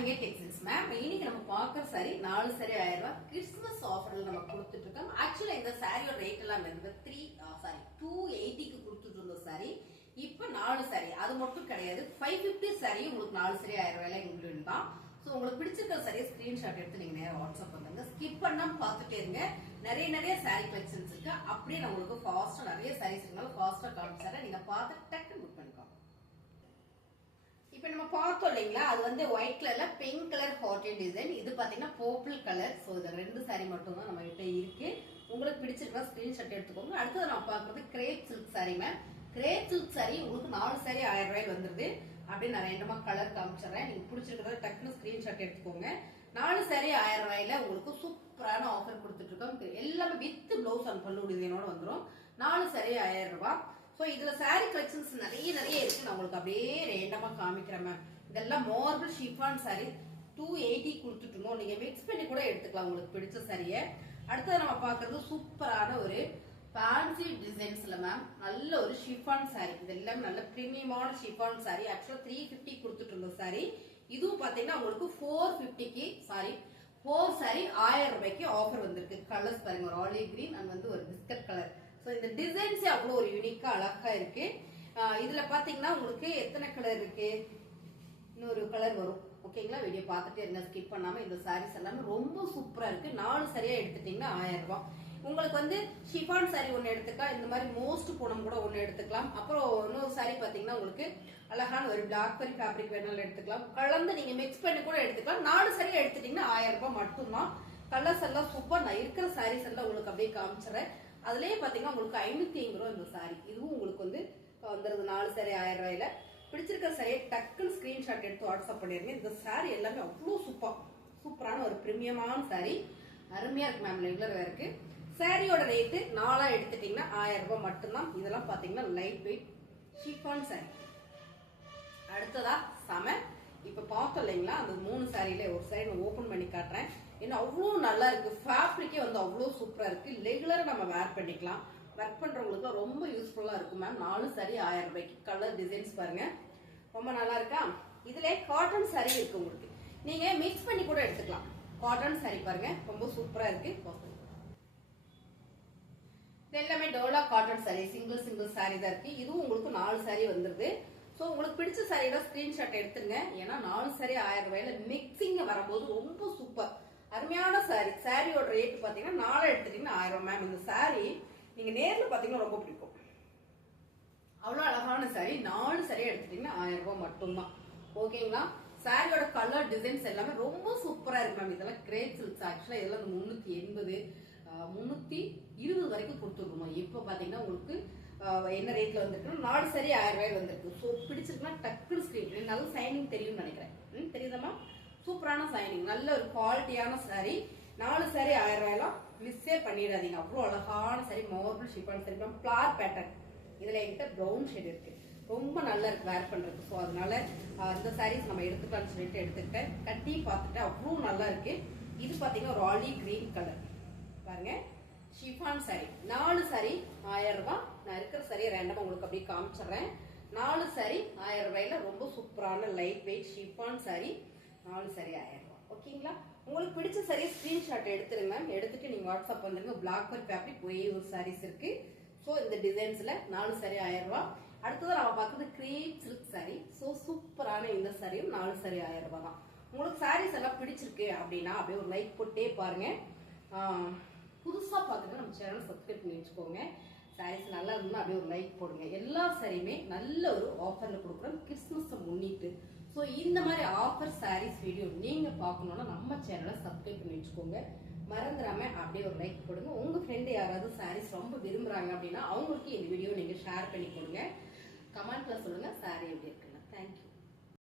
அங்கே textiles ma'am. இன்னைக்கு நம்ம பார்க்குற சாரி 4 சாரி 1000 ரூபாய் கிறிஸ்துமஸ் ஆஃபர்ல நம்ம கொடுத்துட்டு இருக்கோம். ஆக்சுவலா இந்த சாரியோட ரேட் எல்லாம் வந்து 280க்கு கொடுத்துட்டு இருந்த சாரி இப்ப 4 சாரி அது மட்டும் கிடையாது. 550 சாரி உங்களுக்கு 4 சாரி 1000 ரூபாயில இன்க்ளூட் தான். சோ உங்களுக்கு பிடிச்சிருக்கிற சாரியை ஸ்கிரீன்ஷாட் எடுத்து நீங்க நேரா வாட்ஸ்அப் பண்ணுங்க. ஸ்கிப் பண்ணாம பார்த்துட்டே இருங்க. நிறைய சாரி கலெக்ஷன்ஸ் இருக்கு. அப்படியே நான் உங்களுக்கு ஃபாஸ்டா நிறைய சாரீஸ் இருந்தாலும் ஃபாஸ்டா காமிச்சாரேன். நீங்க பார்த்து டக்குன்னு புக் பண்ணிக்கோங்க. இப்ப நம்ம பார்த்தோம் இல்லைங்களா, அது வந்து ஒயிட் கலர்ல பிங்க் கலர் ஹார்டட் டிசைன். இது பாத்தீங்கன்னா பர்பிள் கலர். சோ இது 2 சாரி மட்டும் தான் நம்ம கிட்ட இருக்கு. உங்களுக்கு பிடிச்சிருக்கா ஸ்கிரீன்ஷாட் எடுத்துக்கோங்க. அடுத்தது நான் பாக்குறது grape silk sorry ma'am. Grape silk sorry உங்களுக்கு 4 சாரி 1000 ரூபாய் வந்துருது. அப்படியே நான் ரெண்டுமா கலர் காமிச்சிடறேன். நீங்க பிடிச்சிருக்கிறத டக்குன்னு ஸ்கிரீன்ஷாட் எடுத்துக்கோங்க. 4 சாரி 1000 ரூபாயில உங்களுக்கு சூப்பரான ஆஃபர் கொடுத்துட்டு இருக்கோம். எல்லாமே வித் பிளவுஸ் அண்ட் பல்லு டிசைனோட வந்துடும். 4 சாரி 1000 ரூபாய். சோ இதுல சாரி கலெக்ஷன்ஸ் நிறைய இருக்கு. நான் உங்களுக்கு அப்படியே ரேண்டமா காமிக்கிறேன் மேம். இதெல்லாம் மார்பிள் ஷிஃபான் சாரி 280 கொடுத்துட்டுங்க. நீங்க மிக்ஸ் பண்ணி கூட எடுத்துக்கலாம் உங்களுக்கு பிடிச்ச சாரிய. அடுத்தது நம்ம பாக்குறது சூப்பரான ஒரு ஃபேன்சி டிசைன்ஸ்ல மேம். நல்ல ஒரு ஷிஃபான் சாரி. இது எல்லாமே நல்ல பிரீமியமான ஷிஃபான் சாரி. ஆக்சுவலா 350 கொடுத்துட்டு இருந்த சாரி இதுவும் பாத்தீங்கன்னா உங்களுக்கு 450க்கு சாரி 4 சாரி 1000 ரூபாய்க்கு ஆஃபர் வந்திருக்கு. கலர்ஸ் பாருங்க, ஒரு ஆலிவ் கிரீன் அண்ட் வந்து ஒரு பிஸ்கட் கலர். சோ இந்த டிசைன்ஸ் அவ்வளவு ஒரு யூனிக்கா அழகா இருக்கு. இதுல பாத்தீங்கன்னா உங்களுக்கு எத்தனை கலர் இருக்கு, இன்னொரு கலர் வரும். ஓகேங்களா, வீடியோ பார்த்துட்டே இருங்க, ஸ்கிப் பண்ணாம. இந்த சாரீஸ் எல்லாமே ரொம்ப சூப்பரா இருக்கு. 4 சரியா எடுத்துட்டீங்கன்னா 1000 ரூபாய். உங்களுக்கு வந்து ஷிஃபான் சாரி ஒன்னு எடுத்துக்கலாம். இந்த மாதிரி மோஸ்ட் பூனம் கூட ஒன்னு எடுத்துக்கலாம். அப்புறம் இன்னொரு சாரி பாத்தீங்கன்னா உங்களுக்கு அழகான ஒரு பிளாக் பெரி ஃபேப்ரிக் வேணாலும் எடுத்துக்கலாம். கலந்து நீங்க மிக்ஸ் பண்ணி கூட எடுத்துக்கலாம். 4 சரியா எடுத்துட்டீங்கன்னா 1000 ரூபாய் மட்டும்தான். கலர்ஸ் எல்லாம் சூப்பர். நான் இருக்கிற சாரீஸ் எல்லாம் உங்களுக்கு அப்படியே காமிச்சிடறேன். அதுலயே பாத்தீங்கன்னா உங்களுக்கு 550 ரூபாய் இந்த சாரி. இதுவும் உங்களுக்கு வந்து வந்துருது 4 சாரி 1000 ரூபாயில. பிடிச்சிருக்கிற சாரியை டக்குன்னு ஸ்கிரீன்ஷாட் எடுத்து வாட்ஸ்அப் பண்ணிருங்க. இந்த சாரி எல்லாமே அவ்வளவு சூப்பரான ஒரு பிரீமியமான சாரி. அருமையா இருக்கு மேம். ரெகுலர் வேருக்கு சாரியோட ரேட்டு 4 எடுத்துட்டீங்கன்னா 1000 ரூபாய் மட்டும்தான். இதெல்லாம் பாத்தீங்கன்னா லைட் வெயிட் ஷிஃபான் சாரி. அடுத்ததா சம இப்ப பார்த்தோம் இல்லைங்களா, அந்த 3 சாரியில ஒரு சாரி நான் ஓபன் பண்ணி காட்டுறேன். ஏன்னா அவ்வளவு நல்லா இருக்கு. ஃபேப்ரிக்கே வந்து அவ்வளவு சூப்பரா இருக்கு. ரெகுலரா நம்ம வேர் பண்ணிக்கலாம். ஒர்க் பண்றவங்களுக்கு ரொம்ப யூஸ்ஃபுல்லா இருக்கும் மேம். 4 சாரி 1000 ரூபாய்க்கு. கலர் டிசைன்ஸ் பாருங்க, ரொம்ப நல்லா இருக்கா. இதுல காட்டன் சாரி இருக்கு. உங்களுக்கு நீங்க மிக்ஸ் பண்ணி கூட எடுத்துக்கலாம். காட்டன் சாரி பாருங்க, ரொம்ப சூப்பரா இருக்கு. இது எல்லாமே Dola cotton sorry. Single sorry தான் இருக்கு. இதுவும் உங்களுக்கு 4 சாரி வந்துருது. சோ உங்களுக்கு பிடிச்ச சாரியோட ஸ்கிரீன்ஷாட் எடுத்துருங்க. ஏன்னா 4 சாரி 1000 ரூபாயில மிக்சிங் வரும்போது ரொம்ப சூப்பர் அருமையான சாரி. சாரியோட ரேட் பாத்தீங்கன்னா 4 எடுத்துட்டீங்கன்னா 1000 ரூபாய் மேம். இந்த சாரி நீங்க நேர்ல பாத்தீங்கன்னா ரொம்ப பிடிக்கும். அவ்வளவு அழகான சாரி. 4 சாரி எடுத்துட்டீங்கன்னா 1000 ரூபாய் மட்டும்தான். ஓகேங்களா. சாரியோட கலர் டிசைன்ஸ் எல்லாமே ரொம்ப சூப்பரா இருக்கு மேம். இதெல்லாம் கிரேப் சில்க்ஸ். ஆக்சுவலா இதெல்லாம் 380 320 வரைக்கும் கொடுத்துருக்கோம். இப்ப பாத்தீங்கன்னா உங்களுக்கு என்ன ரேட்ல வந்திருக்கு, 4 சாரி 1000 ரூபாய் வந்திருக்கு. சோ பிடிச்சிருக்குன்னா டக்குனு ஸ்கிரீன். நல்ல சைனிங் தெரியும்னு நினைக்கிறேன். தெரியுதாமா, சூப்பரான சைனிங், நல்ல ஒரு குவாலிட்டியான சாரி. 4 சாரி 1000 ரூபாயெல்லாம் மிஸ்ஸே பண்ணிடாதீங்க. அவ்வளவு அழகான sorry. Marble chiffon sorry, flower pattern. இதுல என்கிட்ட பிரவுன் ஷேட் இருக்கு. ரொம்ப நல்லா இருக்கு வேர் பண்றதுக்கு. ஸோ அதனால இந்த சாரீஸ் நம்ம எடுத்துக்கலாம்னு சொல்லிட்டு எடுத்துக்கிட்டேன். கட்டி பார்த்துட்டு அவ்வளவு நல்லா இருக்கு. இது பாத்தீங்கன்னா ஒரு ஆலிவ் கிரீன் கலர் பாருங்க, ஷிஃபான் சாரி. 4 சாரி 1000 ரூபாய். நான் இருக்கிற சாரியை ரேண்டமா உங்களுக்கு அப்படியே காமிச்சிடுறேன். 4 சாரி 1000 ரூபாயில ரொம்ப சூப்பரான light weight chiffon sorry. 4 sorry 1000 ரூபாய். ஓகேங்களா. உங்களுக்கு பிடிச்ச சாரியை ஸ்கிரீன்ஷாட் எடுத்துருங்க. எடுத்துட்டு நீங்க வாட்ஸ்அப் வந்துருங்க. பிளாக் பெரி ஃபேப்ரிக் ஒரே ஒரு சாரீஸ் இருக்கு. சோ இந்த டிசைன்ஸ்ல 4 சாரி 1000 ரூபாய். அடுத்தது நம்ம பார்க்கறது கிரேப் சில்க் சாரி. சோ சூப்பரான இந்த சாரியும் 4 சாரி 1000 ரூபாய் தான். உங்களுக்கு சாரீஸ் எல்லாம் பிடிச்சிருக்கு அப்படின்னா அப்படியே ஒரு லைக் போட்டே பாருங்க. புதுசா பாத்துட்டு நம்ம சேனல் சப்ஸ்கிரைப் பண்ணி வச்சுக்கோங்க. சாரீஸ் நல்லா இருந்தா அப்படியே ஒரு லைக் போடுங்க. எல்லா சாரியுமே நல்ல ஒரு ஆஃபர்ல கொடுக்குறோம் கிறிஸ்துமஸ் முன்னிட்டு. சோ இந்த மாதிரி ஆஃபர் சாரீஸ் வீடியோ நீங்க பாக்கணும்னா நம்ம சேனலை சப்ஸ்கிரைப் பண்ணி வச்சுக்கோங்க. மறந்துடாம அப்படியே ஒரு லைக் போடுங்க. உங்க ஃப்ரெண்ட் யாராவது சாரீஸ் ரொம்ப விரும்புறாங்க அப்படின்னா அவங்களுக்கு இந்த வீடியோ நீங்க ஷேர் பண்ணி கொடுங்க. கமெண்ட்ல சொல்லுங்க சாரி எப்படி இருக்குன்னு. தேங்க்யூ.